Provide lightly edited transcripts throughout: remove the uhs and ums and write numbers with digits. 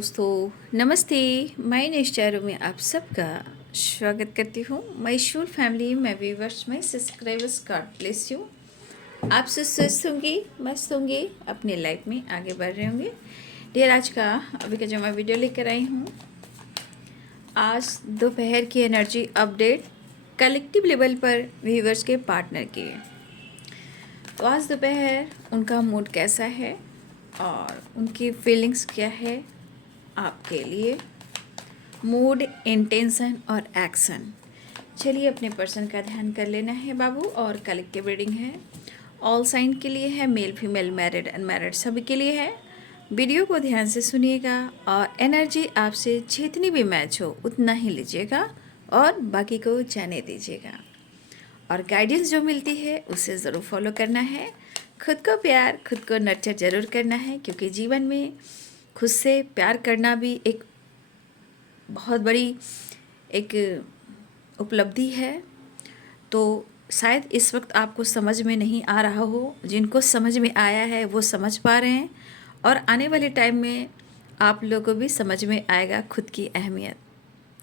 दोस्तों, नमस्ते। मैं निश्चारों में आप सबका स्वागत करती हूँ। मैशूर फैमिली में व्यूवर्स में सब्सक्राइबर्स गॉड ब्लेस यू। आप सब स्वस्थ होंगे, मस्त होंगे, अपने लाइफ में आगे बढ़ रहे होंगे। डियर, आज का अभी का जो मैं वीडियो लेकर आई हूँ, आज दोपहर की एनर्जी अपडेट कलेक्टिव लेवल पर व्यूवर्स के पार्टनर की। तो आज दोपहर उनका मूड कैसा है और उनकी फीलिंग्स क्या है आपके लिए, मूड, इंटेंशन और एक्शन। चलिए अपने पर्सन का ध्यान कर लेना है बाबू। और कलेक्टिव रीडिंग है, ऑल साइन के लिए है, मेल फीमेल मैरिड अनमैरिड सभी के लिए है। वीडियो को ध्यान से सुनिएगा और एनर्जी आपसे जितनी भी मैच हो उतना ही लीजिएगा और बाकी को जाने दीजिएगा। और गाइडेंस जो मिलती है उसे ज़रूर फॉलो करना है। खुद को प्यार, खुद को नर्चर ज़रूर करना है, क्योंकि जीवन में खुद से प्यार करना भी एक बहुत बड़ी एक उपलब्धि है। तो शायद इस वक्त आपको समझ में नहीं आ रहा हो, जिनको समझ में आया है वो समझ पा रहे हैं, और आने वाले टाइम में आप लोगों को भी समझ में आएगा खुद की अहमियत।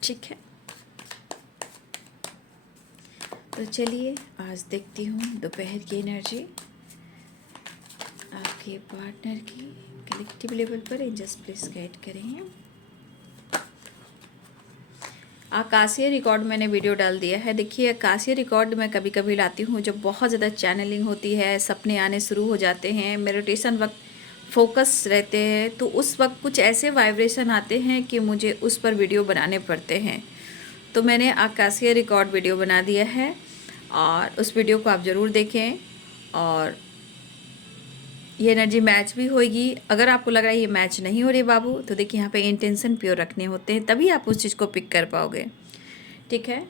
ठीक है, तो चलिए आज देखती हूँ दोपहर की एनर्जी आपके पार्टनर की कलेक्टिव लेवल पर। एंजल्स प्लीज गाइड करें। आकाशीय रिकॉर्ड मैंने वीडियो डाल दिया है। देखिए, आकाशीय रिकॉर्ड मैं कभी कभी लाती हूँ जब बहुत ज़्यादा चैनलिंग होती है, सपने आने शुरू हो जाते हैं, मेडिटेशन वक्त फोकस रहते हैं, तो उस वक्त कुछ ऐसे वाइब्रेशन आते हैं कि मुझे उस पर वीडियो बनाने पड़ते हैं। तो मैंने आकाशीय रिकॉर्ड वीडियो बना दिया है और उस वीडियो को आप ज़रूर देखें। और ये एनर्जी मैच भी होगी। अगर आपको लग रहा है ये मैच नहीं हो रही बाबू, तो देखिए यहाँ पे इंटेंशन प्योर रखने होते हैं, तभी आप उस चीज़ को पिक कर पाओगे। ठीक है,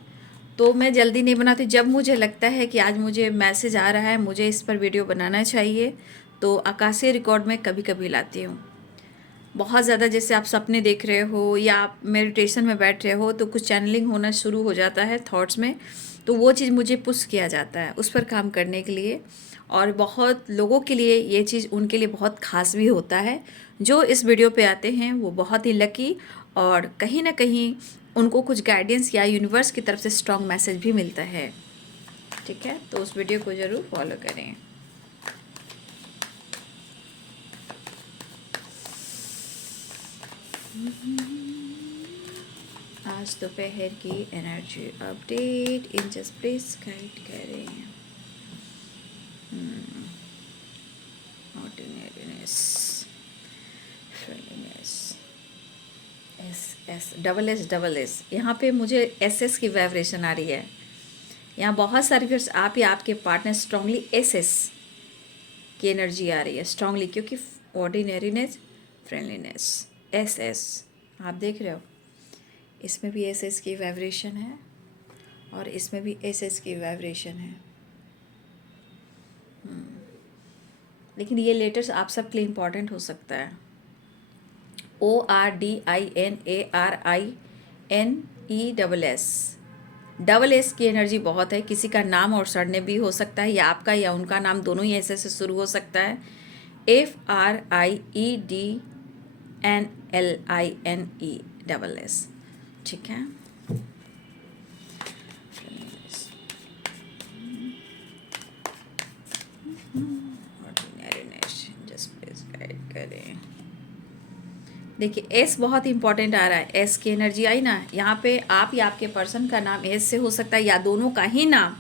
तो मैं जल्दी नहीं बनाती। जब मुझे लगता है कि आज मुझे मैसेज आ रहा है, मुझे इस पर वीडियो बनाना चाहिए, तो आकाशीय रिकॉर्ड में कभी कभी लाती हूँ। बहुत ज़्यादा जैसे आप सपने देख रहे हो या आप मेडिटेशन में बैठ रहे हो, तो कुछ चैनलिंग होना शुरू हो जाता है थॉट्स में, तो वो चीज़ मुझे पुश किया जाता है उस पर काम करने के लिए। और बहुत लोगों के लिए ये चीज़ उनके लिए बहुत ख़ास भी होता है। जो इस वीडियो पे आते हैं वो बहुत ही लकी, और कहीं ना कहीं उनको कुछ गाइडेंस या यूनिवर्स की तरफ से स्ट्रॉन्ग मैसेज भी मिलता है। ठीक है, तो उस वीडियो को ज़रूर फॉलो करें। आज दोपहर की energy update angels please guide करें। Ordinariness, friendliness, double S. यहाँ पे मुझे एस की वाइब्रेशन आ रही है। यहाँ बहुत सारे फिर आप या आपके पार्टनर स्ट्रांगली एस की एनर्जी आ रही है स्ट्रांगली, क्योंकि ऑर्डिनरीनेस, फ्रेंडलीनेस, एस आप देख रहे हो, इसमें भी एस की वाइब्रेशन है और इसमें भी एस की वाइब्रेशन है। लेकिन ये लेटर्स आप सब के लिए इम्पॉर्टेंट हो सकता है। ORDINARINESS, डबल एस की एनर्जी बहुत है। किसी का नाम और सरनेम भी हो सकता है, या आपका या उनका नाम दोनों ही ऐसे से शुरू हो सकता है। FRIEDNLINE, double S. ठीक है, करें। देखिए, एस बहुत इंपॉर्टेंट आ रहा है। एस की एनर्जी आई ना, यहाँ पे आप या आपके पर्सन का नाम एस से हो सकता है, या दोनों का ही नाम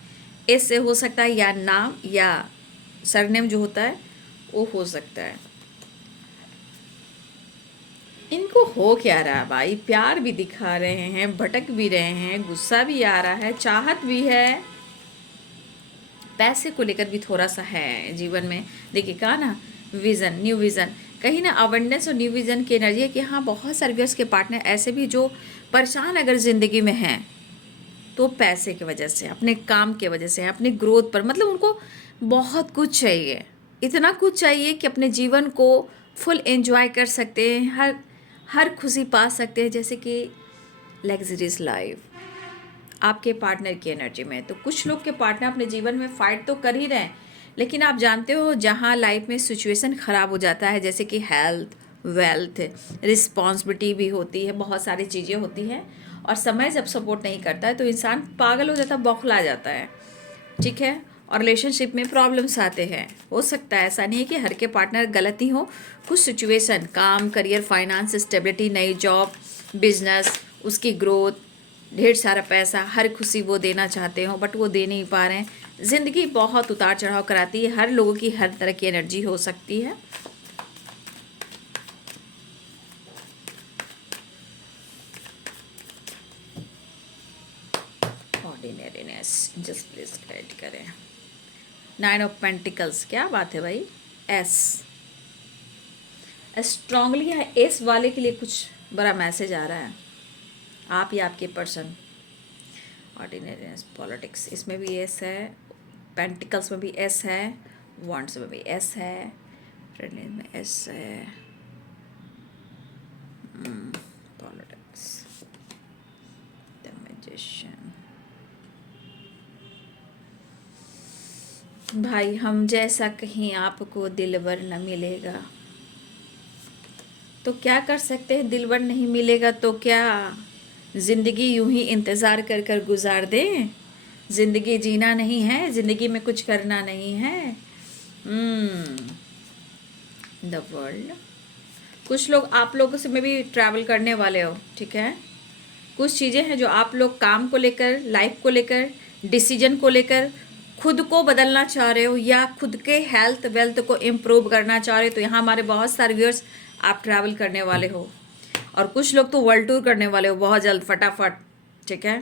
एस से हो सकता है, या नाम या सरनेम जो होता है वो हो सकता है। इनको हो क्या रहा है भाई? प्यार भी दिखा रहे हैं, भटक भी रहे हैं, गुस्सा भी आ रहा है, चाहत भी है, पैसे को लेकर भी थोड़ा सा है जीवन में। देखिए कहा ना, विज़न, न्यू विज़न, कहीं ना अबंडेंस और न्यू विज़न की एनर्जी है कि हाँ, बहुत सारे व्यूअर्स के पार्टनर ऐसे भी जो परेशान अगर ज़िंदगी में हैं, तो पैसे की वजह से, अपने काम की वजह से, अपनी ग्रोथ पर, मतलब उनको बहुत कुछ चाहिए, इतना कुछ चाहिए कि अपने जीवन को फुल एंजॉय कर सकते हैं, हर खुशी पा सकते हैं, जैसे कि लग्जरियस लाइफ आपके पार्टनर की एनर्जी में। तो कुछ लोग के पार्टनर अपने जीवन में फाइट तो कर ही रहे हैं, लेकिन आप जानते हो जहाँ लाइफ में सिचुएशन ख़राब हो जाता है, जैसे कि हेल्थ, वेल्थ, रिस्पॉन्सिबिलिटी भी होती है, बहुत सारी चीज़ें होती हैं। और समय जब सपोर्ट नहीं करता है तो इंसान पागल हो जाता है, बौखला जाता है, ठीक है। और रिलेशनशिप में प्रॉब्लम्स आते हैं। हो सकता है, ऐसा नहीं है कि हर के पार्टनर गलत ही हो, कुछ सिचुएशन, काम, करियर, फाइनेंस, स्टेबिलिटी, नई जॉब, बिजनेस, उसकी ग्रोथ, ढेर सारा पैसा, हर खुशी वो देना चाहते हो बट वो दे नहीं पा रहे हैं। ज़िंदगी बहुत उतार चढ़ाव कराती है, हर लोगों की हर तरह की एनर्जी हो सकती है। ऑर्डिनरीनेस, जस्ट प्लीज क्रिएट करें। 9 ऑफ पेंटिकल्स, क्या बात है भाई। एस, स्ट्रांगली है। एस वाले के लिए कुछ बड़ा मैसेज आ रहा है, आप या आपके पर्सन। ऑर्डिनरीनेस, पॉलिटिक्स, इसमें भी एस है, पेंटिकल्स में भी एस है, वॉन्ड्स में भी एस है, फ्रेंडली में एस है, पॉलिटिक्स, द मैजिशियन। भाई, हम जैसा कहीं आपको दिलवर न मिलेगा तो क्या कर सकते हैं। दिलवर नहीं मिलेगा तो क्या ज़िंदगी यूं ही इंतज़ार कर कर गुजार दें। ज़िंदगी जीना नहीं है, ज़िंदगी में कुछ करना नहीं है। द वर्ल्ड, कुछ लोग आप लोगों से में भी ट्रैवल करने वाले हो, ठीक है। कुछ चीज़ें हैं जो आप लोग काम को लेकर, लाइफ को लेकर, डिसीजन को लेकर खुद को बदलना चाह रहे हो या खुद के हेल्थ वेल्थ को इम्प्रूव करना चाह रहे हो। तो यहाँ हमारे बहुत सारे व्यूअर्स, आप ट्रैवल करने वाले हो। और कुछ लोग तो वर्ल्ड टूर करने वाले हो बहुत जल्द, फटाफट, ठीक है।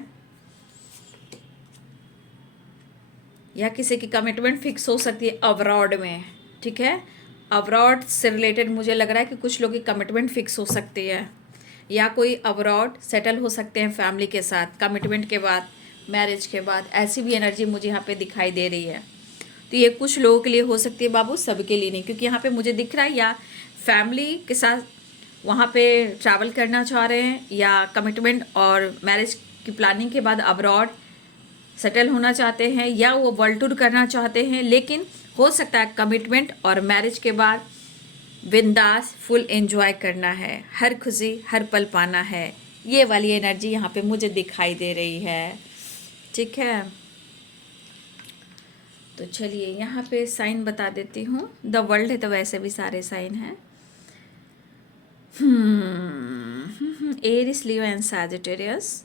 या किसी की कमिटमेंट फिक्स हो सकती है अब्रॉड में, ठीक है। अब्रॉड से रिलेटेड मुझे लग रहा है कि कुछ लोग की कमिटमेंट फिक्स हो सकती है, या कोई अब्रॉड सेटल हो सकते हैं फैमिली के साथ कमिटमेंट के बाद, मैरिज के बाद। ऐसी भी एनर्जी मुझे यहाँ पे दिखाई दे रही है। तो ये कुछ लोगों के लिए हो सकती है बाबू, सबके लिए नहीं, क्योंकि यहाँ पे मुझे दिख रहा है या फैमिली के साथ वहाँ पे ट्रैवल करना चाह रहे हैं, या कमिटमेंट और मैरिज की प्लानिंग के बाद अब्रॉड सेटल होना चाहते हैं, या वो वर्ल्ड टूर करना चाहते हैं। लेकिन हो सकता है कमिटमेंट और मैरिज के बाद बिंदास फुल एंजॉय करना है, हर खुशी हर पल पाना है। ये वाली एनर्जी यहाँ पे मुझे दिखाई दे रही है, ठीक है। तो चलिए यहाँ पे साइन बता देती हूँ। द वर्ल्ड है तो वैसे भी सारे साइन हैं। Aries, Leo and Sagittarius,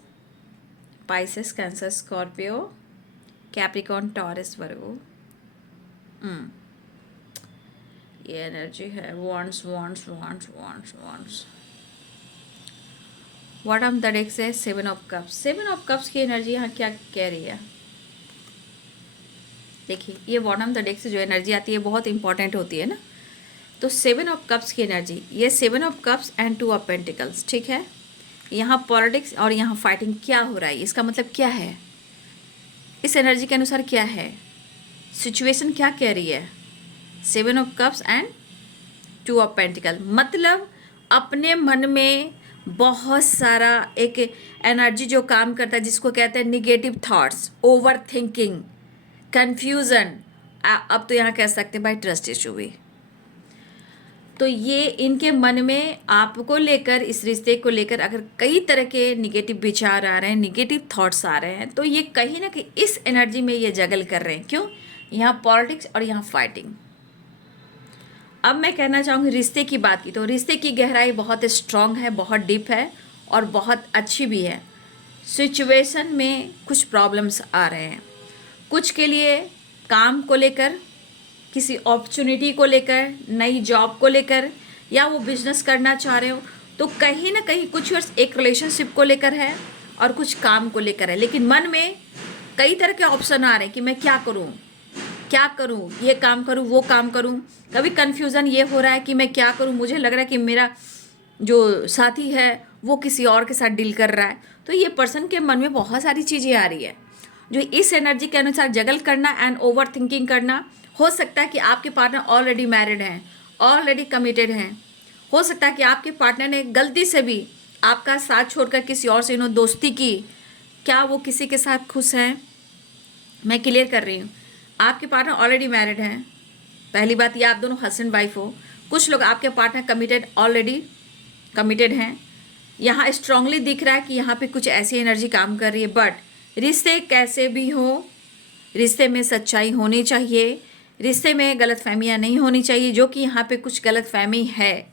Pisces, Cancer, Scorpio, Capricorn, Taurus, Virgo. ये एनर्जी है। Wands, wands, wands, wands, wands. Bottom the deck से 7 ऑफ कप्स। 7 ऑफ कप्स की एनर्जी यहाँ क्या कह रही है, देखिए। ये बॉटम द डेक से जो एनर्जी आती है बहुत इंपॉर्टेंट होती है ना। तो 7 ऑफ कप्स की एनर्जी, ये 7 of cups and 2 of pentacles, ठीक है। यहाँ पॉलिटिक्स और यहाँ फाइटिंग क्या हो रहा है, इसका मतलब क्या है, इस एनर्जी के अनुसार क्या है, सिचुएशन क्या कह रही है। 7 of cups and 2 of pentacle, मतलब अपने मन में बहुत सारा एक एनर्जी जो काम करता है, जिसको कहते हैं negative thoughts, over thinking, confusion. अब तो यहाँ कह सकते हैं भाई ट्रस्ट इशू भी। तो ये इनके मन में आपको लेकर, इस रिश्ते को लेकर अगर कई तरह के निगेटिव विचार आ रहे हैं, निगेटिव थॉट्स आ रहे हैं, तो ये कहीं ना कहीं इस एनर्जी में ये जगल कर रहे हैं। क्यों, यहाँ पॉलिटिक्स और यहाँ फाइटिंग। अब मैं कहना चाहूँगी रिश्ते की बात की, तो रिश्ते की गहराई बहुत स्ट्रांग है, बहुत डीप है और बहुत अच्छी भी है। सिचुएशन में कुछ प्रॉब्लम्स आ रहे हैं, कुछ के लिए काम को लेकर, किसी अपॉर्चुनिटी को लेकर, नई जॉब को लेकर, या वो बिजनेस करना चाह रहे हो। तो कहीं ना कहीं कुछ वर्ष एक रिलेशनशिप को लेकर है और कुछ काम को लेकर है, लेकिन मन में कई तरह के ऑप्शन आ रहे हैं कि मैं क्या करूं, क्या करूं, ये काम करूं, वो काम करूं। कभी कन्फ्यूज़न ये हो रहा है कि मैं क्या करूं, मुझे लग रहा है कि मेरा जो साथी है वो किसी और के साथ डील कर रहा है। तो ये पर्सन के मन में बहुत सारी चीज़ें आ रही है जो इस एनर्जी के अनुसार जगल करना एंड ओवर थिंकिंग करना। हो सकता है कि आपके पार्टनर ऑलरेडी मैरिड हैं, ऑलरेडी कमिटेड हैं। हो सकता है कि आपके पार्टनर ने गलती से भी आपका साथ छोड़कर किसी और से इन्होंने दोस्ती की। क्या वो किसी के साथ खुश हैं, मैं क्लियर कर रही हूँ। आपके पार्टनर ऑलरेडी मैरिड हैं, पहली बात ये, आप दोनों हस्बैंड वाइफ हो। कुछ लोग आपके पार्टनर कमिटेड ऑलरेडी कमिटेड हैं। यहाँ स्ट्रांगली दिख रहा है कि यहाँ पे कुछ ऐसी एनर्जी काम कर रही है, बट रिश्ते कैसे भी हो, रिश्ते में सच्चाई होनी चाहिए, रिश्ते में गलतफहमियाँ नहीं होनी चाहिए, जो कि यहाँ पे कुछ गलतफहमी है।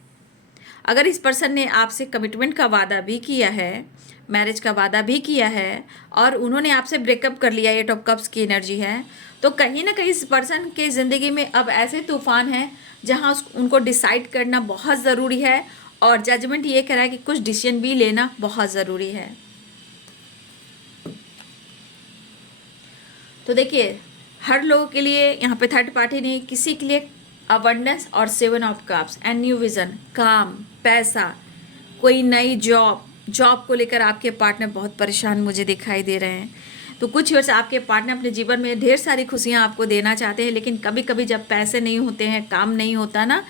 अगर इस पर्सन ने आपसे कमिटमेंट का वादा भी किया है, मैरिज का वादा भी किया है, और उन्होंने आपसे ब्रेकअप कर लिया, 8 ऑफ कप्स की एनर्जी है, तो कहीं ना कहीं इस पर्सन के ज़िंदगी में अब ऐसे तूफान हैं जहाँ उनको डिसाइड करना बहुत ज़रूरी है, और जजमेंट ये कह रहा है कि कुछ डिसीजन भी लेना बहुत ज़रूरी है। तो देखिए, हर लोगों के लिए यहाँ पे थर्ड पार्टी नहीं, किसी के लिए अबंडेंस और 7 of cups and new vision, काम, पैसा, कोई नई जॉब को लेकर आपके पार्टनर बहुत परेशान मुझे दिखाई दे रहे हैं। तो कुछ वर्ष आपके पार्टनर अपने जीवन में ढेर सारी खुशियां आपको देना चाहते हैं, लेकिन कभी कभी जब पैसे नहीं होते हैं, काम नहीं होता ना,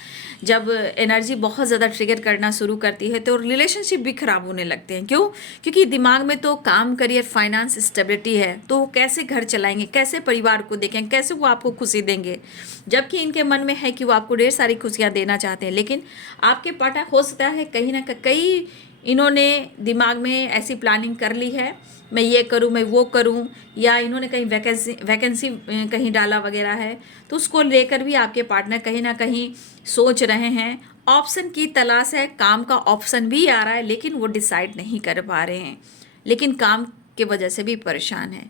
जब एनर्जी बहुत ज़्यादा ट्रिगर करना शुरू करती है, तो रिलेशनशिप भी ख़राब होने लगते हैं। क्यों? क्योंकि दिमाग में तो काम, करियर, फाइनेंस, स्टेबिलिटी है, तो वो कैसे घर चलाएंगे, कैसे परिवार को देखेंगे, कैसे वो आपको खुशी देंगे, जबकि इनके मन में है कि वो आपको ढेर सारी खुशियाँ देना चाहते हैं। लेकिन आपके पार्टनर हो सकता है कहीं ना कहीं इन्होंने दिमाग में ऐसी प्लानिंग कर ली है, मैं ये करूँ, मैं वो करूँ, या इन्होंने कहीं वैकेंसी कहीं डाला वगैरह है, तो उसको लेकर भी आपके पार्टनर कहीं ना कहीं सोच रहे हैं। ऑप्शन की तलाश है, काम का ऑप्शन भी आ रहा है, लेकिन वो डिसाइड नहीं कर पा रहे हैं, लेकिन काम के वजह से भी परेशान है।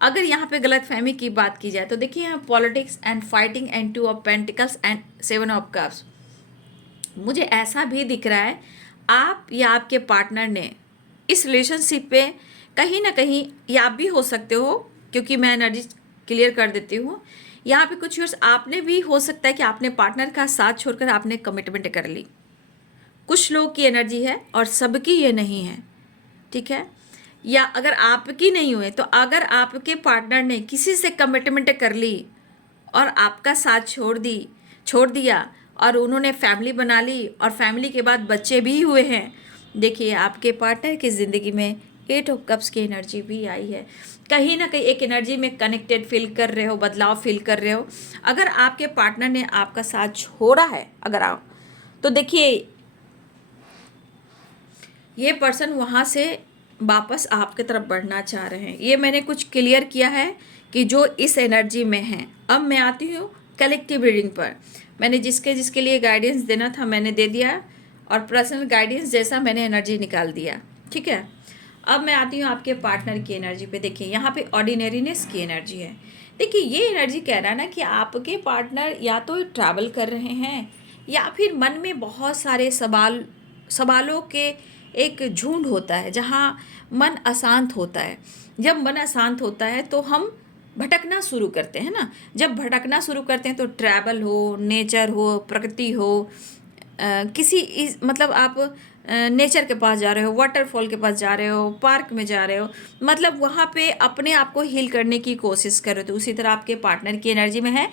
अगर यहाँ पे गलतफहमी की बात की जाए तो देखिए, यहाँ politics and fighting and 2 of pentacles and 7 of cups, मुझे ऐसा भी दिख रहा है आप या आपके पार्टनर ने इस रिलेशनशिप पे कहीं ना कहीं, या आप भी हो सकते हो, क्योंकि मैं एनर्जी क्लियर कर देती हूँ, यहाँ पे कुछ यूर्स आपने भी हो सकता है कि आपने पार्टनर का साथ छोड़कर आपने कमिटमेंट कर ली। कुछ लोग की एनर्जी है और सबकी ये नहीं है, ठीक है? या अगर आपकी नहीं हुए तो अगर आपके पार्टनर ने किसी से कमिटमेंट कर ली और आपका साथ छोड़ दिया और उन्होंने फैमिली बना ली और फैमिली के बाद बच्चे भी हुए हैं, देखिए आपके पार्टनर की ज़िंदगी में 8 ऑफ कप्स की एनर्जी भी आई है। कहीं ना कहीं एक एनर्जी में कनेक्टेड फील कर रहे हो, बदलाव फील कर रहे हो। अगर आपके पार्टनर ने आपका साथ छोड़ा है, अगर आप, तो देखिए ये पर्सन वहाँ से वापस आपके तरफ बढ़ना चाह रहे हैं। ये मैंने कुछ क्लियर किया है कि जो इस एनर्जी में है। अब मैं आती हूँ कलेक्टिव रीडिंग पर। मैंने जिसके लिए गाइडेंस देना था मैंने दे दिया, और पर्सनल गाइडेंस जैसा मैंने एनर्जी निकाल दिया, ठीक है? अब मैं आती हूँ आपके पार्टनर की एनर्जी पे। देखिए यहाँ पे ऑर्डिनरीनेस की एनर्जी है। देखिए ये एनर्जी कह रहा है ना कि आपके पार्टनर या तो ट्रैवल कर रहे हैं, या फिर मन में बहुत सारे सवालों के एक झुंड होता है, जहाँ मन अशांत होता है। जब मन अशांत होता है तो हम भटकना शुरू करते हैं ना। जब भटकना शुरू करते हैं तो ट्रैवल हो, नेचर हो, प्रकृति हो, मतलब आप नेचर के पास जा रहे हो, वाटरफॉल के पास जा रहे हो, पार्क में जा रहे हो, मतलब वहाँ पे अपने आप को हील करने की कोशिश कर रहे हो। तो उसी तरह आपके पार्टनर की एनर्जी में है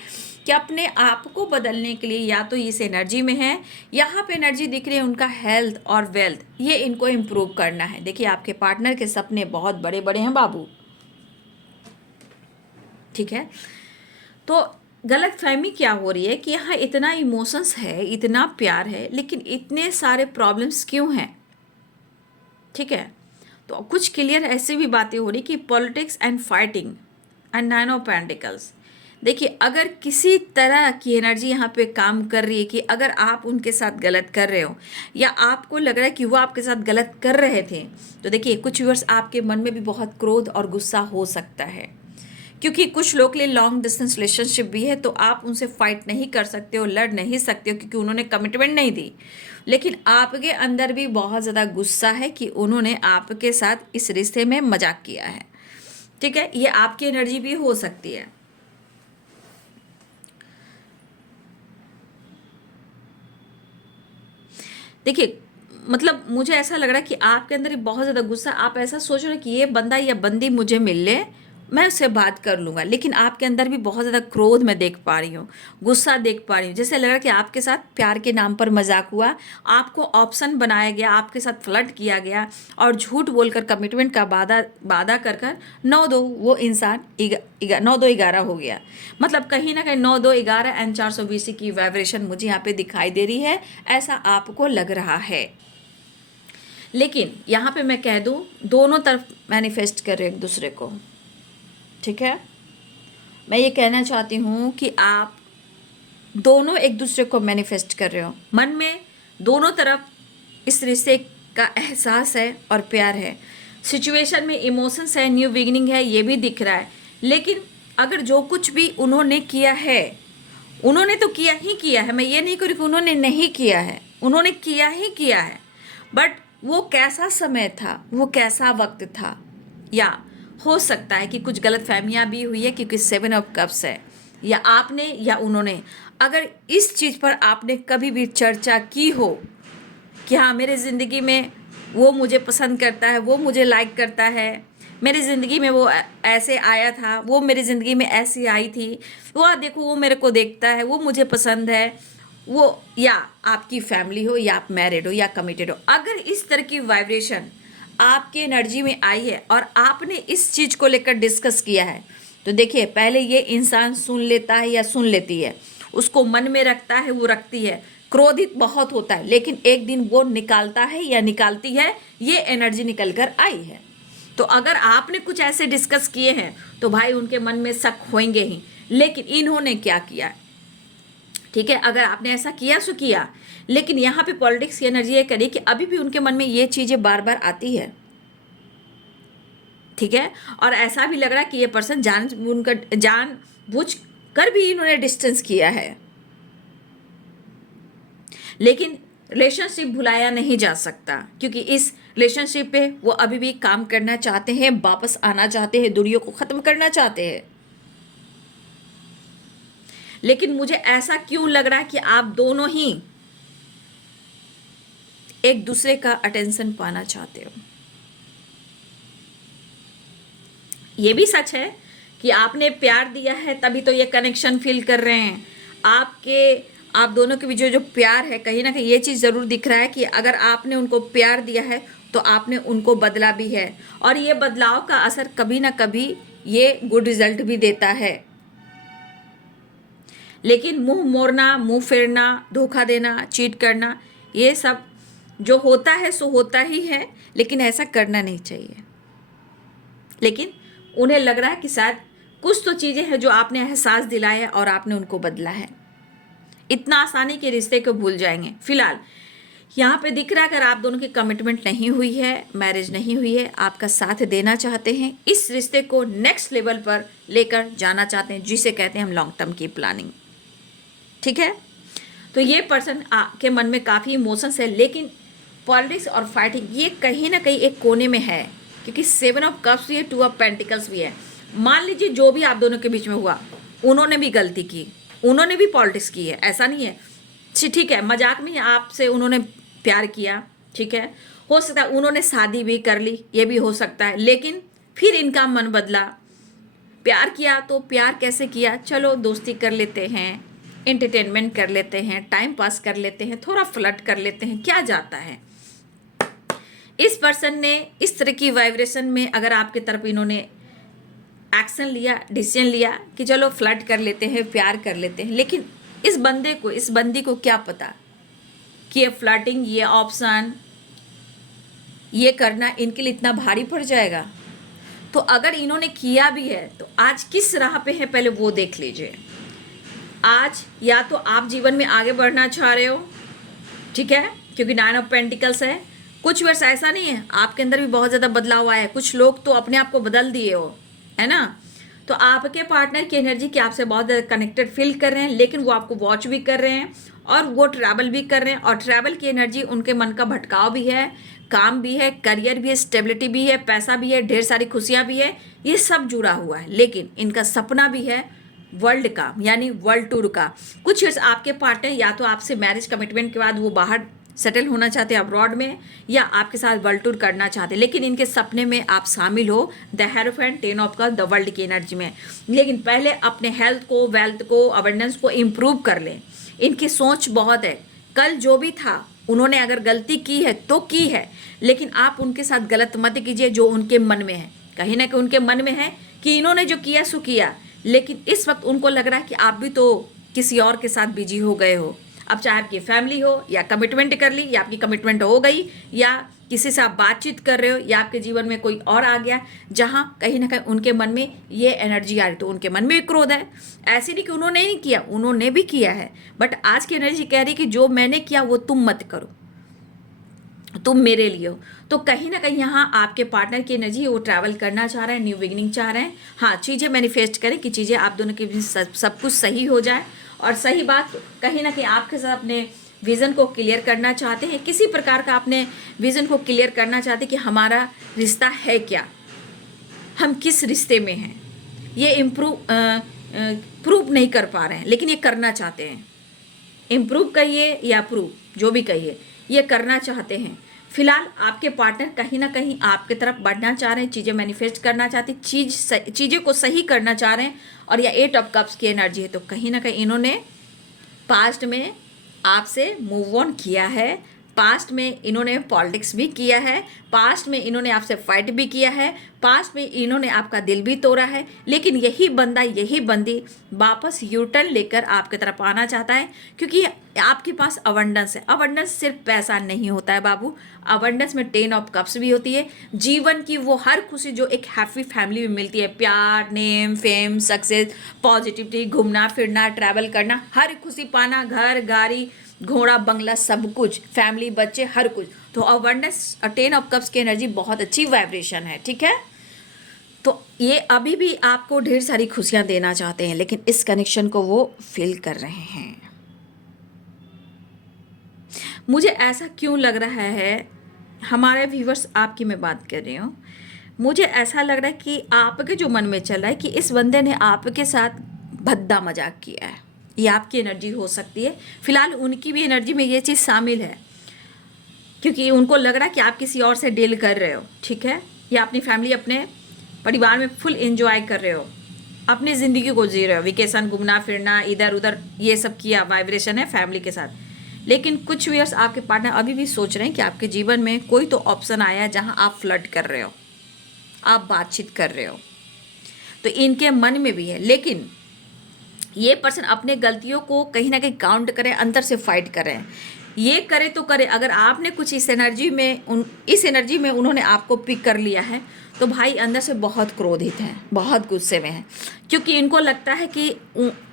कि अपने आप को बदलने के लिए या तो इस एनर्जी में है, यहाँ पे एनर्जी दिख रही है उनका हेल्थ और वेल्थ, ये इनको इम्प्रूव करना है। देखिए आपके पार्टनर के सपने बहुत बड़े बड़े हैं बाबू, ठीक है? तो गलतफहमी क्या हो रही है कि यहाँ इतना इमोशंस है, इतना प्यार है, लेकिन इतने सारे प्रॉब्लम्स क्यों हैं, ठीक है? तो कुछ क्लियर ऐसी भी बातें हो रही कि politics and fighting and 9 of pentacles. देखिए अगर किसी तरह की एनर्जी यहाँ पे काम कर रही है कि अगर आप उनके साथ गलत कर रहे हो, या आपको लग रहा है कि वो आपके साथ गलत कर रहे थे, तो देखिए कुछ व्यूअर्स आपके मन में भी बहुत क्रोध और गुस्सा हो सकता है, क्योंकि कुछ लोग के लिए लॉन्ग डिस्टेंस रिलेशनशिप भी है, तो आप उनसे फाइट नहीं कर सकते हो, लड़ नहीं सकते हो, क्योंकि उन्होंने कमिटमेंट नहीं दी। लेकिन आपके अंदर भी बहुत ज़्यादा गुस्सा है कि उन्होंने आपके साथ इस रिश्ते में मजाक किया है, ठीक है? ये आपकी एनर्जी भी हो सकती है। देखिए मतलब मुझे ऐसा लग रहा है कि आपके अंदर बहुत ज़्यादा गुस्सा, आप ऐसा सोच रहे हो कि ये बंदा या बंदी मुझे मिल ले मैं उससे बात कर लूँगा, लेकिन आपके अंदर भी बहुत ज़्यादा क्रोध मैं देख पा रही हूँ, गुस्सा देख पा रही हूँ। जैसे लग रहा है कि आपके साथ प्यार के नाम पर मजाक हुआ, आपको ऑप्शन बनाया गया, आपके साथ फ्लर्ट किया गया और झूठ बोलकर कमिटमेंट का वादा वादा कर कर 9-2 वो इंसान 9-2-11 हो गया। मतलब कहीं ना कहीं 9-2-11 एंड 420 की वाइब्रेशन मुझे यहाँ पे दिखाई दे रही है, ऐसा आपको लग रहा है। लेकिन यहाँ पे मैं कह दूँ, दोनों तरफ मैनिफेस्ट कर रहे एक दूसरे को, ठीक है। मैं ये कहना चाहती हूँ कि आप दोनों एक दूसरे को मैनिफेस्ट कर रहे हो, मन में दोनों तरफ इस रिश्ते का एहसास है और प्यार है, सिचुएशन में इमोशंस है, न्यू बिगिनिंग है, ये भी दिख रहा है। लेकिन अगर जो कुछ भी उन्होंने किया है, उन्होंने तो किया ही किया है, मैं ये नहीं कह रही कि उन्होंने नहीं किया है, उन्होंने किया ही किया है। बट वो कैसा समय था, वो कैसा वक्त था, या हो सकता है कि कुछ गलत फहमियाँ भी हुई है, क्योंकि 7 ऑफ कप्स है, या आपने या उन्होंने। अगर इस चीज़ पर आपने कभी भी चर्चा की हो कि हाँ मेरे ज़िंदगी में वो मुझे पसंद करता है, वो मुझे लाइक करता है, मेरी ज़िंदगी में वो ऐसे आया था, वो मेरी ज़िंदगी में ऐसी आई थी, वो देखो वो मेरे को देखता है, वो मुझे पसंद है, वो, या आपकी फैमिली हो, या आप मैरिड हो या कमिटेड हो, अगर इस तरह की वाइब्रेशन आपकी एनर्जी में आई है और आपने इस चीज़ को लेकर डिस्कस किया है, तो देखिए पहले ये इंसान सुन लेता है या सुन लेती है, उसको मन में रखता है, वो रखती है, क्रोधित बहुत होता है, लेकिन एक दिन वो निकालता है या निकालती है, ये एनर्जी निकल कर आई है। तो अगर आपने कुछ ऐसे डिस्कस किए हैं तो भाई उनके मन में शक होंगे ही। लेकिन इन्होंने क्या किया, ठीक है, अगर आपने ऐसा किया सो किया, लेकिन यहाँ पे पॉलिटिक्स की एनर्जी ये करी कि अभी भी उनके मन में ये चीज़ें बार बार आती है, ठीक है। और ऐसा भी लग रहा है कि ये पर्सन जान बूझ कर भी इन्होंने डिस्टेंस किया है, लेकिन रिलेशनशिप भुलाया नहीं जा सकता, क्योंकि इस रिलेशनशिप पे वो अभी भी काम करना चाहते हैं, वापस आना चाहते हैं, दूरियों को ख़त्म करना चाहते हैं। लेकिन मुझे ऐसा क्यों लग रहा है कि आप दोनों ही एक दूसरे का अटेंशन पाना चाहते हो। ये भी सच है कि आपने प्यार दिया है तभी तो ये कनेक्शन फील कर रहे हैं। आप दोनों के बीच जो प्यार है, कहीं ना कहीं ये चीज़ ज़रूर दिख रहा है कि अगर आपने उनको प्यार दिया है तो आपने उनको बदला भी है, और ये बदलाव का असर कभी ना कभी ये गुड रिजल्ट भी देता है। लेकिन मुंह मोड़ना, मुंह फेरना, धोखा देना, चीट करना, ये सब जो होता है सो होता ही है, लेकिन ऐसा करना नहीं चाहिए। लेकिन उन्हें लग रहा है कि शायद कुछ तो चीज़ें हैं जो आपने एहसास दिलाया है और आपने उनको बदला है। इतना आसानी के रिश्ते को भूल जाएंगे। फिलहाल यहाँ पे दिख रहा है अगर आप दोनों की कमिटमेंट नहीं हुई है, मैरिज नहीं हुई है, आपका साथ देना चाहते हैं, इस रिश्ते को नेक्स्ट लेवल पर लेकर जाना चाहते हैं, जिसे कहते हैं हम लॉन्ग टर्म की प्लानिंग, ठीक है। तो ये पर्सन के मन में काफ़ी इमोशंस है, लेकिन पॉलिटिक्स और फाइटिंग ये कहीं ना कहीं एक कोने में है, क्योंकि 7 ऑफ कप्स भी है, 2 ऑफ पेंटिकल्स भी है। मान लीजिए जो भी आप दोनों के बीच में हुआ, उन्होंने भी गलती की, उन्होंने भी पॉलिटिक्स की है, ऐसा नहीं है, ठीक है, मजाक में आपसे उन्होंने प्यार किया, ठीक है, हो सकता है उन्होंने शादी भी कर ली, ये भी हो सकता है, लेकिन फिर इनका मन बदला। प्यार किया तो प्यार कैसे किया, चलो दोस्ती कर लेते हैं, एंटरटेनमेंट कर लेते हैं, टाइम पास कर लेते हैं, थोड़ा फ्लर्ट कर लेते हैं, क्या जाता है। इस पर्सन ने इस तरह की वाइब्रेशन में अगर आपके तरफ इन्होंने एक्शन लिया, डिसीजन लिया कि चलो फ्लर्ट कर लेते हैं, प्यार कर लेते हैं, लेकिन इस बंदी को क्या पता कि ये फ्लर्टिंग, ये ऑप्शन, ये करना इनके लिए इतना भारी पड़ जाएगा। तो अगर इन्होंने किया भी है तो आज किस राह पे है पहले वो देख लीजिए। आज या तो आप जीवन में आगे बढ़ना चाह रहे हो, ठीक है, क्योंकि 9 ऑफ पेंटिकल्स है। कुछ वर्ष ऐसा नहीं है, आपके अंदर भी बहुत ज़्यादा बदलाव आया है, कुछ लोग तो अपने आप को बदल दिए हो, है ना। तो आपके पार्टनर की एनर्जी कि आपसे बहुत ज़्यादा कनेक्टेड फील कर रहे हैं, लेकिन वो आपको वॉच भी कर रहे हैं और वो ट्रैवल भी कर रहे हैं, और ट्रैवल की एनर्जी उनके मन का भटकाव भी है, काम भी है, करियर भी है, स्टेबिलिटी भी है, पैसा भी है, ढेर सारी खुशियाँ भी है, ये सब जुड़ा हुआ है। लेकिन इनका सपना भी है वर्ल्ड का, यानी वर्ल्ड टूर का। कुछ इयर्स आपके पार्टनर या तो आपसे मैरिज कमिटमेंट के बाद वो बाहर सेटल होना चाहते हैं अब्रॉड में, या आपके साथ वर्ल्ड टूर करना चाहते हैं, लेकिन इनके सपने में आप शामिल हो the hierophant, 10 of cups, the world की एनर्जी में। लेकिन पहले अपने हेल्थ को, वेल्थ को, अबंडेंस को इम्प्रूव कर लें। इनकी सोच बहुत है, कल जो भी था उन्होंने अगर गलती की है तो की है, लेकिन आप उनके साथ गलत मत कीजिए जो उनके मन में है। कहीं ना कहीं उनके मन में है कि इन्होंने जो किया सो किया, लेकिन इस वक्त उनको लग रहा है कि आप भी तो किसी और के साथ बिजी हो गए हो। अब चाहे आपकी फैमिली हो, या कमिटमेंट कर ली, या आपकी कमिटमेंट हो गई, या किसी से आप बातचीत कर रहे हो, या आपके जीवन में कोई और आ गया जहां कहीं ना कहीं उनके मन में ये एनर्जी आ रही, तो उनके मन में भी क्रोध है। ऐसे नहीं कि उन्होंने नहीं किया, उन्होंने भी किया है, बट आज की एनर्जी कह रही कि जो मैंने किया वो तुम मत करो, तुम मेरे लिए हो। तो कहीं ना कहीं यहाँ आपके पार्टनर की एनर्जी, वो ट्रैवल करना चाह रहे हैं, न्यू बिगिनिंग चाह रहे हैं। हाँ, चीज़ें मैनिफेस्ट करें कि चीज़ें आप दोनों के बीच सब कुछ सही हो जाए। और सही बात, कहीं ना कहीं आपके साथ अपने विज़न को क्लियर करना चाहते हैं, किसी प्रकार का अपने विज़न को क्लियर करना चाहते हैं कि हमारा रिश्ता है क्या, हम किस रिश्ते में हैं। ये प्रूव नहीं कर पा रहे हैं, लेकिन ये करना चाहते हैं। इम्प्रूव कहिए या प्रूव, जो भी कहिए, ये करना चाहते हैं। फिलहाल आपके पार्टनर कहीं ना कहीं आपके तरफ बढ़ना चाह रहे हैं, चीज़ें मैनिफेस्ट करना चाहते हैं, चीज़ें को सही करना चाह रहे हैं। और यह 8 ऑफ कप्स की एनर्जी है, तो कहीं ना कहीं इन्होंने पास्ट में आपसे मूव ऑन किया है, पास्ट में इन्होंने पॉलिटिक्स भी किया है, पास्ट में इन्होंने आपसे फाइट भी किया है, पास्ट में इन्होंने आपका दिल भी तोड़ा है, लेकिन यही बंदा, यही बंदी वापस यूटर्न लेकर आपकी तरफ आना चाहता है, क्योंकि आपके पास अबंडेंस है। अबंडेंस सिर्फ पैसा नहीं होता है बाबू, अबंडेंस में 10 ऑफ कप्स भी होती है। जीवन की वो हर खुशी जो एक हैप्पी फैमिली में मिलती है, प्यार, नेम, फेम, सक्सेस, पॉजिटिविटी, घूमना फिरना, ट्रैवल करना, हर खुशी पाना, घर, गाड़ी, घोड़ा, बंगला, सब कुछ, फैमिली, बच्चे, हर कुछ। तो अबंडेंस, 10 ऑफ कप्स की एनर्जी बहुत अच्छी वाइब्रेशन है, ठीक है। तो ये अभी भी आपको ढेर सारी खुशियां देना चाहते हैं, लेकिन इस कनेक्शन को वो फील कर रहे हैं। मुझे ऐसा क्यों लग रहा है, हमारे व्यूवर्स, आपकी मैं बात कर रही हूँ, मुझे ऐसा लग रहा है कि आपके जो मन में चल रहा है कि इस बंदे ने आपके साथ भद्दा मजाक किया है। ये आपकी एनर्जी हो सकती है। फिलहाल उनकी भी एनर्जी में ये चीज़ शामिल है, क्योंकि उनको लग रहा है कि आप किसी और से डील कर रहे हो, ठीक है, या अपनी फैमिली, अपने परिवार में फुल एंजॉय कर रहे हो, अपनी ज़िंदगी को जी रहे हो, वेकेशन, घूमना फिरना, इधर उधर, ये सब किया, वाइब्रेशन है फैमिली के साथ। लेकिन कुछ व्यूअर्स, आपके पार्टनर अभी भी सोच रहे हैं कि आपके जीवन में कोई तो ऑप्शन आया है जहां आप फ्लर्ट कर रहे हो, आप बातचीत कर रहे हो, तो इनके मन में भी है। लेकिन ये पर्सन अपने गलतियों को कहीं ना कहीं काउंट करें, अंदर से फाइट करें, ये करे तो करे। अगर आपने कुछ इस एनर्जी में उन्होंने आपको पिक कर लिया है, तो भाई अंदर से बहुत क्रोधित हैं, बहुत गुस्से में हैं, क्योंकि इनको लगता है कि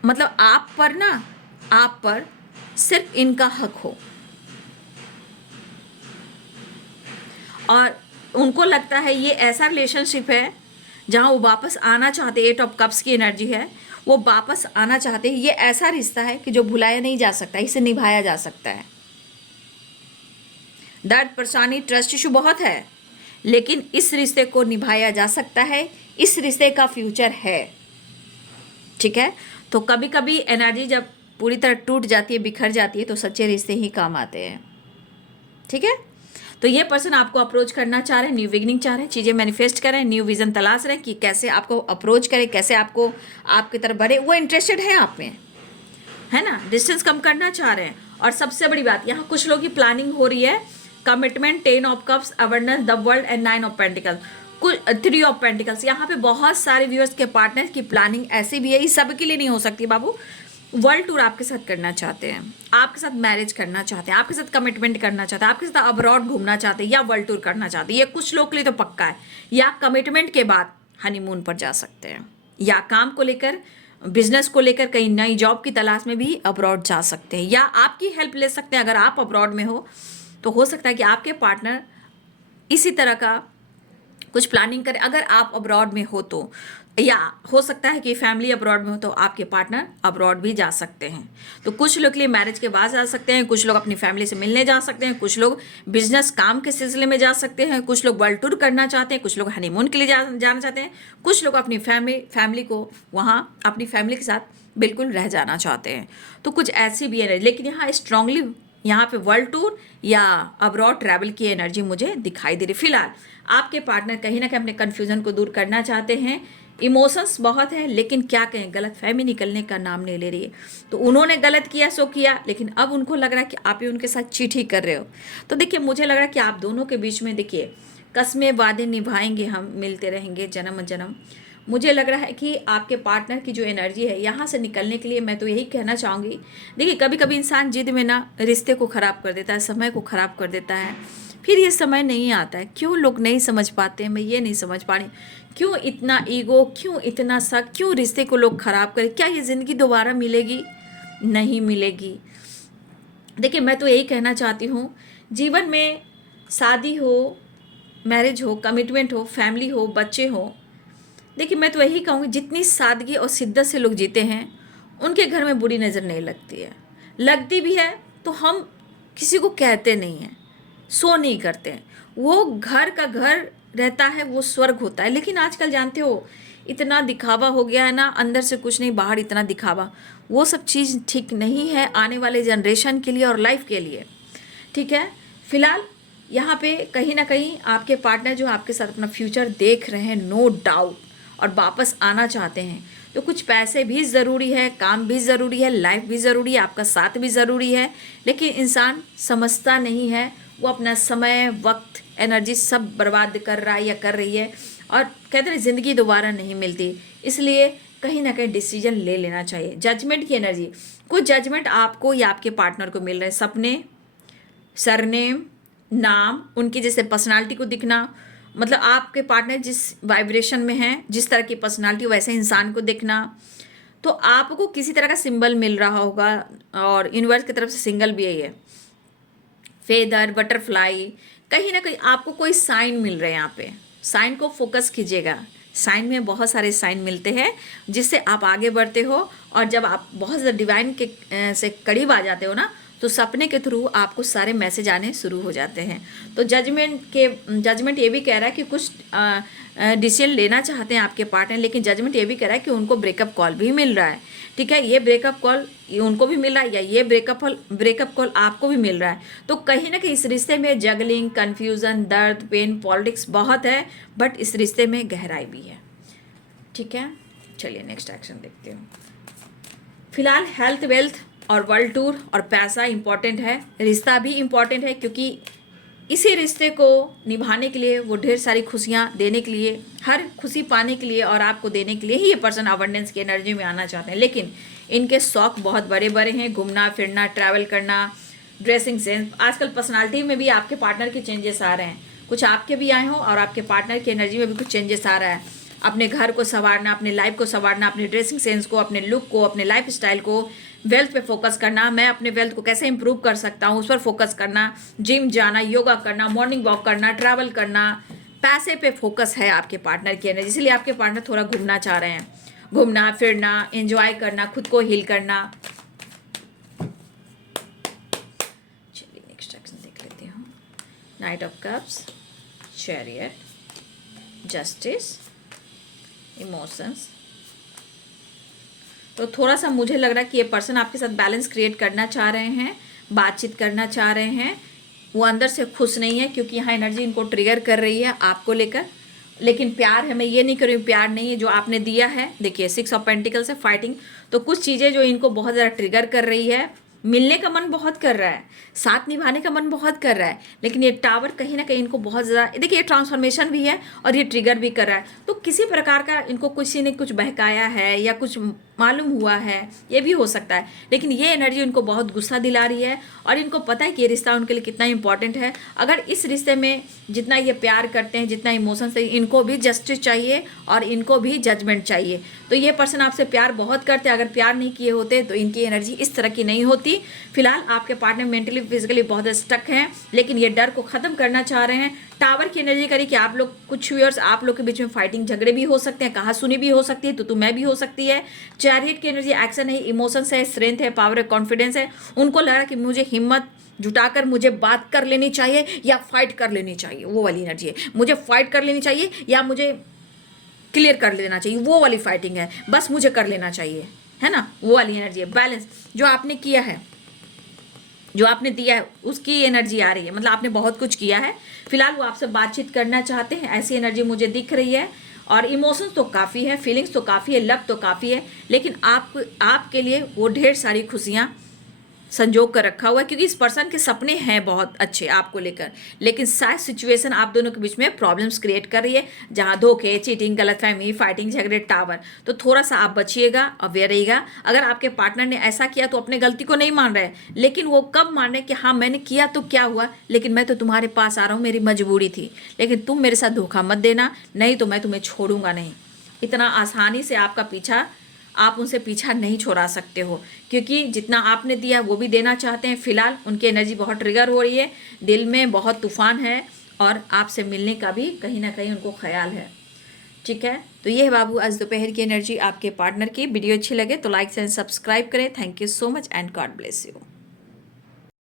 मतलब आप पर सिर्फ इनका हक हो, और उनको लगता है ये ऐसा रिलेशनशिप है जहां वो वापस आना चाहते हैं। 8 ऑफ कप्स की एनर्जी है, वो वापस आना चाहते हैं। ये ऐसा रिश्ता है कि जो भुलाया नहीं जा सकता, इसे निभाया जा सकता है। दर्द, परेशानी, ट्रस्ट इशू बहुत है, लेकिन इस रिश्ते को निभाया जा सकता है, इस रिश्ते का फ्यूचर है, ठीक है। तो कभी कभी एनर्जी जब पूरी तरह टूट जाती है, बिखर जाती है, तो सच्चे रिश्ते ही काम आते हैं, ठीक है। तो ये पर्सन आपको अप्रोच करना चाह रहे हैं, न्यू बिगिनिंग चाह रहे हैं, चीज़ें मैनिफेस्ट करें, न्यू विजन तलाश रहे हैं कि कैसे आपको अप्रोच करें, कैसे आपको आपकी तरफ बढ़े। वो इंटरेस्टेड है आप में, है ना, डिस्टेंस कम करना चाह रहे हैं। और सबसे बड़ी बात, यहाँ कुछ लोगों की प्लानिंग हो रही है, commitment, 10 of cups, abundance, the world and 9 of pentacles, कुछ 3 ऑफ पेंटिकल्स। यहाँ पे बहुत सारे व्यूअर्स के पार्टनर की प्लानिंग ऐसी भी है, ये सब के लिए नहीं हो सकती बाबू। वर्ल्ड टूर आपके साथ करना चाहते हैं, आपके साथ मैरिज करना चाहते हैं, आपके साथ कमिटमेंट करना चाहते हैं, आपके साथ अब्रॉड घूमना चाहते हैं, या वर्ल्ड टूर करना चाहते हैं। ये कुछ लोग के लिए तो पक्का है, या कमिटमेंट के बाद हनीमून पर जा सकते हैं, या काम को लेकर, बिजनेस को लेकर कहीं नई जॉब की तलाश में भी अब्रॉड जा सकते हैं, या आपकी हेल्प ले सकते हैं। अगर आप अब्रॉड में हो सकता है कि आपके पार्टनर इसी तरह का कुछ प्लानिंग करें। अगर आप अब्रॉड में हो तो, या हो सकता है कि फैमिली अब्रॉड में हो, तो आपके पार्टनर अब्रॉड भी जा सकते हैं। तो कुछ लोग के लिए मैरिज के बाद जा सकते हैं, कुछ लोग अपनी फैमिली से मिलने जा सकते हैं, कुछ लोग बिजनेस काम के सिलसिले में जा सकते हैं, कुछ लोग वर्ल्ड टूर करना चाहते हैं, कुछ लोग हनीमून के लिए जाना चाहते हैं, कुछ लोग अपनी फैमिली को वहाँ अपनी फैमिली के साथ बिल्कुल रह जाना चाहते हैं। तो कुछ ऐसी भी है, लेकिन यहाँ स्ट्रांगली यहाँ पे वर्ल्ड टूर या अब्रॉड ट्रैवल की एनर्जी मुझे दिखाई दे रही। फिलहाल आपके पार्टनर कहीं ना कहीं अपने कन्फ्यूजन को दूर करना चाहते हैं। इमोशंस बहुत है, लेकिन क्या कहें, गलत फहमी निकलने का नाम नहीं ले रही है। तो उन्होंने गलत किया सो किया, लेकिन अब उनको लग रहा है कि आप ही उनके साथ चीट ही कर रहे हो। तो देखिए, मुझे लग रहा है कि आप दोनों के बीच में देखिए कस्में वादे निभाएंगे, हम मिलते रहेंगे जन्म जन्म। मुझे लग रहा है कि आपके पार्टनर की जो एनर्जी है, यहाँ से निकलने के लिए मैं तो यही कहना चाहूँगी। देखिए, कभी कभी इंसान जिद में ना रिश्ते को ख़राब कर देता है, समय को ख़राब कर देता है, फिर ये समय नहीं आता है। क्यों लोग नहीं समझ पाते हैं, मैं ये नहीं समझ पा रही। क्यों इतना ईगो, क्यों इतना शक, क्यों रिश्ते को लोग ख़राब करें? क्या ये ज़िंदगी दोबारा मिलेगी? नहीं मिलेगी। देखिए, मैं तो यही कहना चाहती हूँ, जीवन में शादी हो, मैरिज हो, कमिटमेंट हो, फैमिली हो, बच्चे हो, देखिए मैं तो यही कहूँगी, जितनी सादगी और शिद्दत से लोग जीते हैं उनके घर में बुरी नज़र नहीं लगती है। लगती भी है तो हम किसी को कहते नहीं हैं, सो नहीं करते हैं। वो घर का घर रहता है, वो स्वर्ग होता है। लेकिन आजकल जानते हो, इतना दिखावा हो गया है ना, अंदर से कुछ नहीं, बाहर इतना दिखावा। वो सब चीज़ ठीक नहीं है आने वाले जनरेशन के लिए और लाइफ के लिए। ठीक है, फिलहाल यहाँ पे कहीं ना कहीं आपके पार्टनर जो आपके साथ अपना फ्यूचर देख रहे हैं, नो डाउट, और वापस आना चाहते हैं, तो कुछ पैसे भी ज़रूरी है, काम भी ज़रूरी है, लाइफ भी ज़रूरी है, आपका साथ भी ज़रूरी है। लेकिन इंसान समझता नहीं है, वो अपना समय, वक्त, एनर्जी सब बर्बाद कर रहा है या कर रही है, और कहते हैं ज़िंदगी दोबारा नहीं मिलती। इसलिए कहीं ना कहीं डिसीजन ले लेना चाहिए। जजमेंट की एनर्जी, कुछ जजमेंट आपको या आपके पार्टनर को मिल रहे हैं, सपने, सरनेम, नाम, उनकी जैसे पर्सनालिटी को दिखना, मतलब आपके पार्टनर जिस वाइब्रेशन में है, जिस तरह की पर्सनालिटी, वैसे इंसान को देखना। तो आपको किसी तरह का सिंबल मिल रहा होगा, और यूनिवर्स की तरफ से सिंगल भी यही है, फेदर, बटरफ्लाई, कहीं ना कहीं आपको कोई साइन मिल रहे हैं। यहाँ पे साइन को फोकस कीजिएगा। साइन में बहुत सारे साइन मिलते हैं जिससे आप आगे बढ़ते हो, और जब आप बहुत ज़्यादा डिवाइन के से करीब आ जाते हो ना, तो सपने के थ्रू आपको सारे मैसेज आने शुरू हो जाते हैं। तो जजमेंट ये भी कह रहा है कि कुछ डिसीजन लेना चाहते हैं आपके पार्टनर, लेकिन जजमेंट ये भी कह रहा है कि उनको ब्रेकअप कॉल भी मिल रहा है। ठीक है, ये ब्रेकअप कॉल उनको भी मिल रहा है, या ये ब्रेकअप कॉल आपको भी मिल रहा है। तो कहीं ना कहीं इस रिश्ते में जगलिंग, कन्फ्यूज़न, दर्द, पेन, पॉलिटिक्स बहुत है, बट इस रिश्ते में गहराई भी है। ठीक है, चलिए नेक्स्ट एक्शन देखते हैं। फिलहाल हेल्थ, वेल्थ और वर्ल्ड टूर और पैसा इंपॉर्टेंट है, रिश्ता भी इंपॉर्टेंट है, क्योंकि इसी रिश्ते को निभाने के लिए, वो ढेर सारी खुशियाँ देने के लिए, हर खुशी पाने के लिए और आपको देने के लिए ही ये पर्सन अबंडेंस की एनर्जी में आना चाहते हैं। लेकिन इनके शौक बहुत बड़े बड़े हैं, घूमना फिरना, ट्रैवल करना, ड्रेसिंग सेंस। आजकल पर्सनालिटी में भी आपके पार्टनर के चेंजेस आ रहे हैं, कुछ आपके भी आए हों और आपके पार्टनर की एनर्जी में भी कुछ चेंजेस आ रहा है। अपने घर को संवारना, अपने लाइफ को संवारना, अपने ड्रेसिंग सेंस को, अपने लुक को, अपने लाइफ स्टाइल को, वेल्थ पे फोकस करना, मैं अपने वेल्थ को कैसे इंप्रूव कर सकता हूँ उस पर फोकस करना, जिम जाना, योगा करना, मॉर्निंग वॉक करना, ट्रैवल करना, पैसे पे फोकस है आपके पार्टनर की एनर्जी। इसलिए आपके पार्टनर थोड़ा घूमना चाह रहे हैं, घूमना फिरना, एंजॉय करना, खुद को हील करना। चलिए नेक्स्ट एक्शन देख लेते हैं। Night of cups, chariot, justice, emotions. तो थोड़ा सा मुझे लग रहा है कि ये पर्सन आपके साथ बैलेंस क्रिएट करना चाह रहे हैं, बातचीत करना चाह रहे हैं। वो अंदर से खुश नहीं है, क्योंकि यहाँ एनर्जी इनको ट्रिगर कर रही है आपको लेकर। लेकिन प्यार है, मैं ये नहीं कर रही हूँ प्यार नहीं है जो आपने दिया है। देखिए 6 ऑफ पेंटिकल्स है, फाइटिंग। तो कुछ चीज़ें जो इनको बहुत ज़्यादा ट्रिगर कर रही है, मिलने का मन बहुत कर रहा है, साथ निभाने का मन बहुत कर रहा है, लेकिन ये टावर कहीं ना कहीं इनको बहुत ज़्यादा, देखिए ये ट्रांसफॉर्मेशन भी है और ये ट्रिगर भी कर रहा है। तो किसी प्रकार का इनको किसी ने कुछ बहकाया है या कुछ मालूम हुआ है, ये भी हो सकता है। लेकिन ये एनर्जी इनको बहुत गुस्सा दिला रही है, और इनको पता है कि ये रिश्ता उनके लिए कितना इंपॉर्टेंट है। अगर इस रिश्ते में जितना ये प्यार करते हैं, जितना इमोशन से, इनको भी जस्टिस चाहिए और इनको भी जजमेंट चाहिए। तो ये पर्सन आपसे प्यार बहुत करते हैं, अगर प्यार नहीं किए होते तो इनकी एनर्जी इस तरह की नहीं होती। फिलहाल आपके पार्टनर मेंटली फिजिकली बहुत स्टक हैं, लेकिन ये डर को ख़त्म करना चाह रहे हैं। टावर की एनर्जी करी कि आप लोग कुछ व्यूअर्स, आप लोग के बीच में फाइटिंग, झगड़े भी हो सकते हैं, कहा सुनी भी हो सकती है, तो मैं भी हो सकती है। चैरियट की एनर्जी एक्शन है, इमोशंस है, स्ट्रेंथ है, पावर है, कॉन्फिडेंस है। उनको लग रहा है कि मुझे हिम्मत जुटाकर मुझे बात कर लेनी चाहिए या फाइट कर लेनी चाहिए, वो वाली एनर्जी है। मुझे फाइट कर लेनी चाहिए या मुझे क्लियर कर लेना चाहिए, वो वाली फाइटिंग है, बस मुझे कर लेना चाहिए, है ना, वो वाली एनर्जी है। बैलेंस जो आपने किया है, जो आपने दिया है उसकी एनर्जी आ रही है, मतलब आपने बहुत कुछ किया है, फिलहाल वो आपसे बातचीत करना चाहते हैं, ऐसी एनर्जी मुझे दिख रही है। और इमोशंस तो काफ़ी है, फीलिंग्स तो काफ़ी है, लव तो काफ़ी है, लेकिन आपके लिए वो ढेर सारी खुशियाँ संजोग कर रखा हुआ है, क्योंकि इस पर्सन के सपने हैं बहुत अच्छे आपको लेकर, लेकिन शायद सिचुएशन आप दोनों के बीच में प्रॉब्लम्स क्रिएट कर रही है, जहां धोखे, चीटिंग, गलतफहमी, फाइटिंग, झगड़े, टावर। तो थोड़ा सा आप बचिएगा, अवेयर रहिएगा। अगर आपके पार्टनर ने ऐसा किया तो अपने गलती को नहीं मान रहे, लेकिन वो कब मान रहे कि हाँ मैंने किया तो क्या हुआ, लेकिन मैं तो तुम्हारे पास आ रहा हूँ, मेरी मजबूरी थी, लेकिन तुम मेरे साथ धोखा मत देना, नहीं तो मैं तुम्हें छोड़ूंगा नहीं। इतना आसानी से आपका पीछा, आप उनसे पीछा नहीं छोड़ा सकते हो, क्योंकि जितना आपने दिया वो भी देना चाहते हैं। फिलहाल उनकी एनर्जी बहुत ट्रिगर हो रही है, दिल में बहुत तूफान है, और आपसे मिलने का भी कहीं ना कहीं उनको ख्याल है। ठीक है, तो ये है बाबू आज दोपहर की एनर्जी आपके पार्टनर की। वीडियो अच्छी लगे तो लाइक एंड सब्सक्राइब करें। Thank you so much and God bless you.